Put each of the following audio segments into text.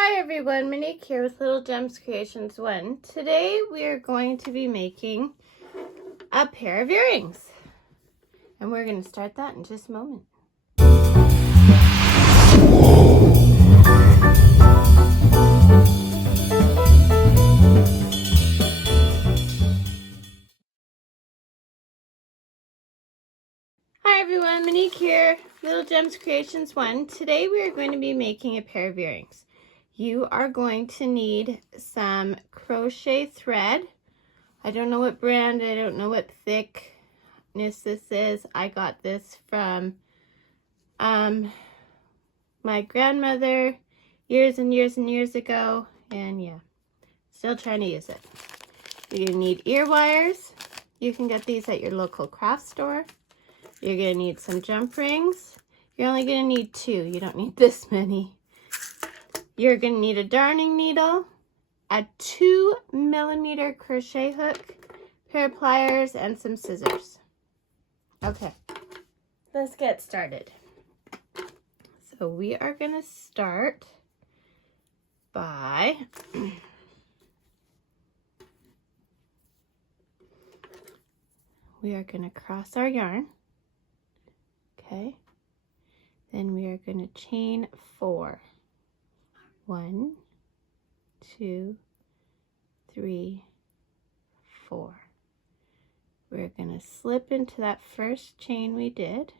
Hi everyone, Monique here with Little Gems Creations 1. Today we are going to be making a pair of earrings. And we're going to start that in just a moment. Hi everyone, Monique here, Little Gems Creations 1. Today we are going to be making a pair of earrings. You are going to need some crochet thread. I don't know what brand, I don't know what thickness this is. I got this from my grandmother years and years and years ago, and yeah, still trying to use it. You're gonna need ear wires. You can get these at your local craft store. You're gonna need some jump rings. You're only gonna need 2, you don't need this many. You're gonna need a darning needle, a 2mm crochet hook, pair of pliers, and some scissors. Okay, let's get started. So we are gonna start by we are going to cross our yarn. Okay, then we are going to chain 4. 1, 2, 3, 4. We're going to slip into that first chain we did.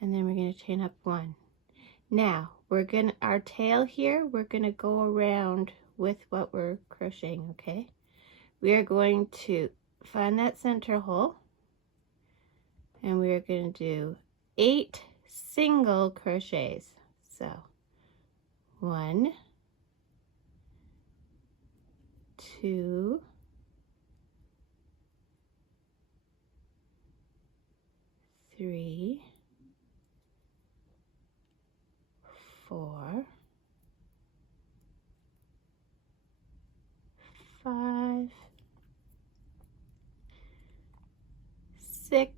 And then we're going to chain up 1. Now, our tail here, we're going to go around with what we're crocheting, okay? We are going to find that center hole, and we are going to do 8 single crochets. So 1, 2, 3, 4, 5, 6,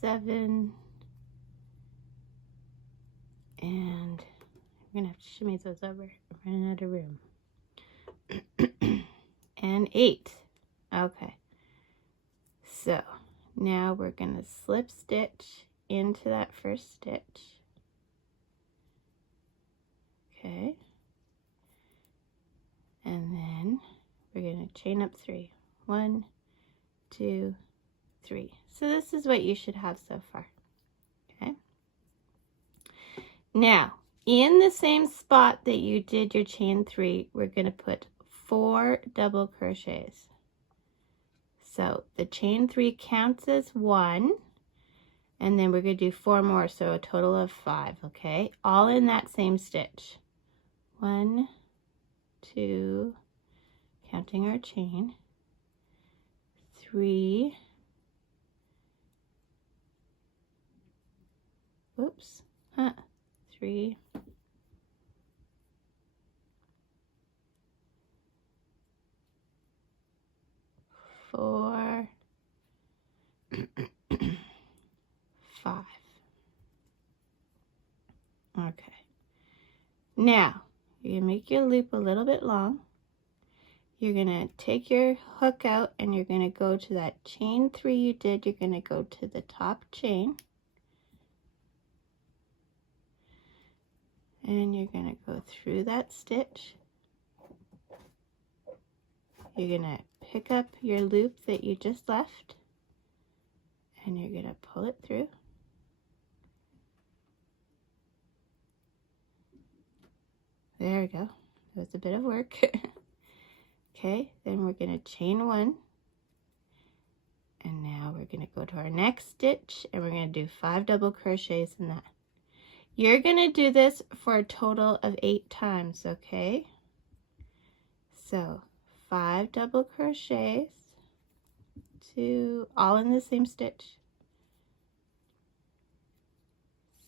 7, and I'm gonna have to shimmy those over. I'm running out of room. And 8. Okay. So now we're gonna slip stitch into that first stitch. Okay. And then we're gonna chain up 3. 1, 2, 3. So this is what you should have so far. Okay. Now, in the same spot that you did your chain 3, we're going to put 4 double crochets. So the chain 3 counts as 1, and then we're going to do 4 more, so a total of 5, okay? All in that same stitch. 1, 2, counting our chain, 3, whoops, 3, 4, 5. Okay. Now, you're gonna make your loop a little bit long. You're gonna take your hook out and you're gonna go to that chain 3 you did. You're gonna go to the top chain. And you're gonna go through that stitch. You're gonna pick up your loop that you just left. And you're gonna pull it through. There we go. It was a bit of work. Okay, then we're going to chain 1. And now we're going to go to our next stitch and we're going to do 5 double crochets in that. You're going to do this for a total of 8 times, okay? So 5 double crochets, 2, all in the same stitch,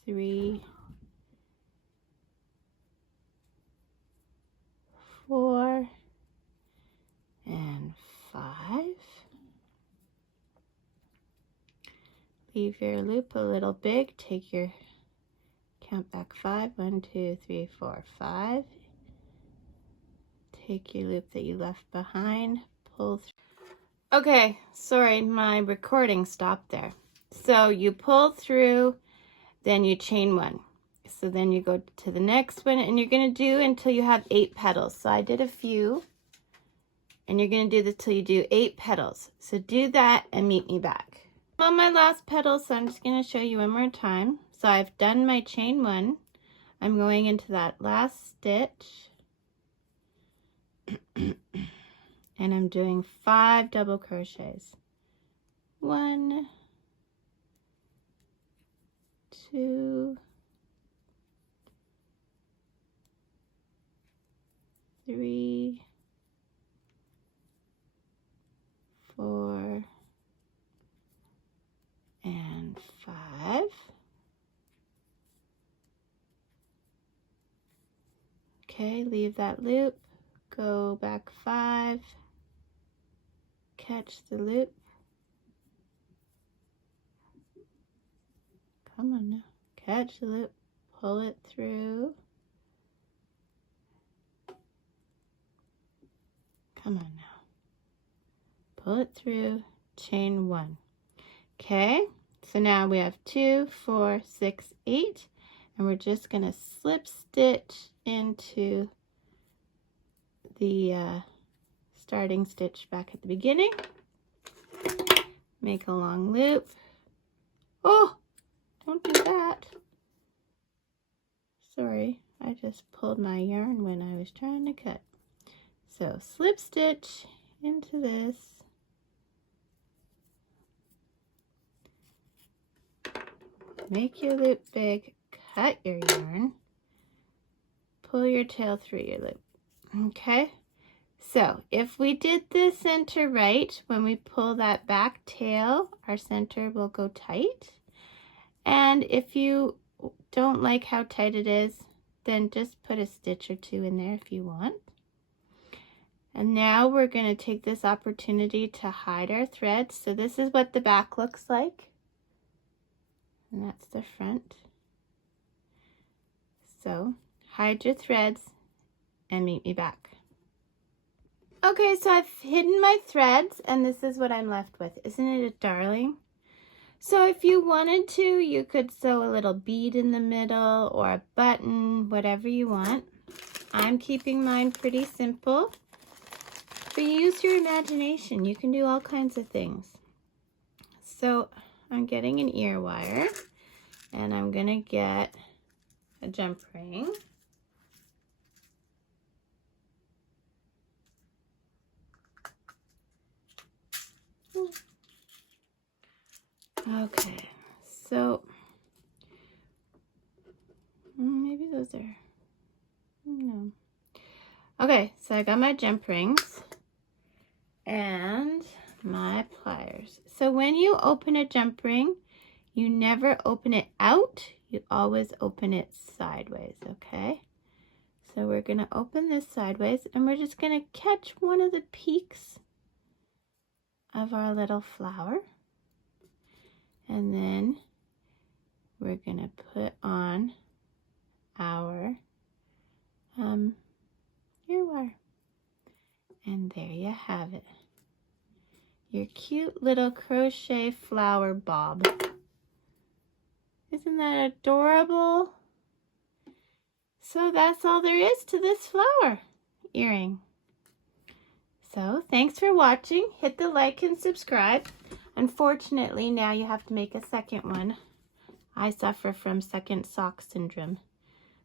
3, 4, leave your loop a little big. Take your count back 5. 1, 2, 3, 4, 5. Take your loop that you left behind, pull through. Okay, sorry, my recording stopped there. So you pull through, then you chain 1. So then you go to the next one, and you're going to do until you have 8 petals. So I did a few, and you're going to do this till you do 8 petals. So do that and meet me back. I'm on my last petal, so I'm just going to show you one more time. So I've done my chain 1. I'm going into that last stitch, and I'm doing 5 double crochets. 1, 2, 3, 4, and 5. Okay, leave that loop, go back 5, catch the loop. Come on now, catch the loop, pull it through. Come on now, pull it through, chain 1. Okay, so now we have 2, 4, 6, 8, and we're just going to slip stitch into the starting stitch back at the beginning. Make a long loop. Oh, don't do that. Sorry, I just pulled my yarn when I was trying to cut. So slip stitch into this. Make your loop big, cut your yarn, pull your tail through your loop. Okay, so if we did the center right, when we pull that back tail, our center will go tight. And if you don't like how tight it is, then just put a stitch or 2 in there if you want. And now we're going to take this opportunity to hide our threads. So this is what the back looks like. And that's the front. So hide your threads and meet me back. Okay, so I've hidden my threads, and this is what I'm left with. Isn't it a darling? So if you wanted to, you could sew a little bead in the middle or a button, whatever you want. I'm keeping mine pretty simple, but use your imagination. You can do all kinds of things. So I'm getting an ear wire, and I'm going to get a jump ring. Okay, so maybe those are, no. Okay, so I got my jump rings and my pliers. So when you open a jump ring, you never open it out, you always open it sideways, okay? So we're gonna open this sideways, and we're just gonna catch one of the peaks of our little flower. And then we're going to put on our ear wire. And there you have it. Your cute little crochet flower bob. Isn't that adorable? So that's all there is to this flower earring. So thanks for watching. Hit the like and subscribe. Unfortunately, now you have to make a second one. I suffer from second sock syndrome,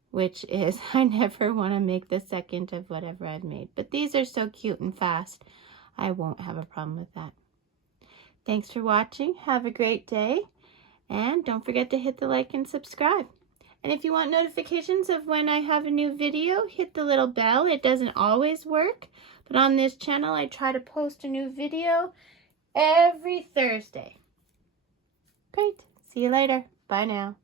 which is I never want to make the second of whatever I've made. But these are so cute and fast, I won't have a problem with that. Thanks for watching. Have a great day. And don't forget to hit the like and subscribe. And if you want notifications of when I have a new video, hit the little bell. It doesn't always work, but on this channel, I try to post a new video every Thursday. Great. See you later. Bye now.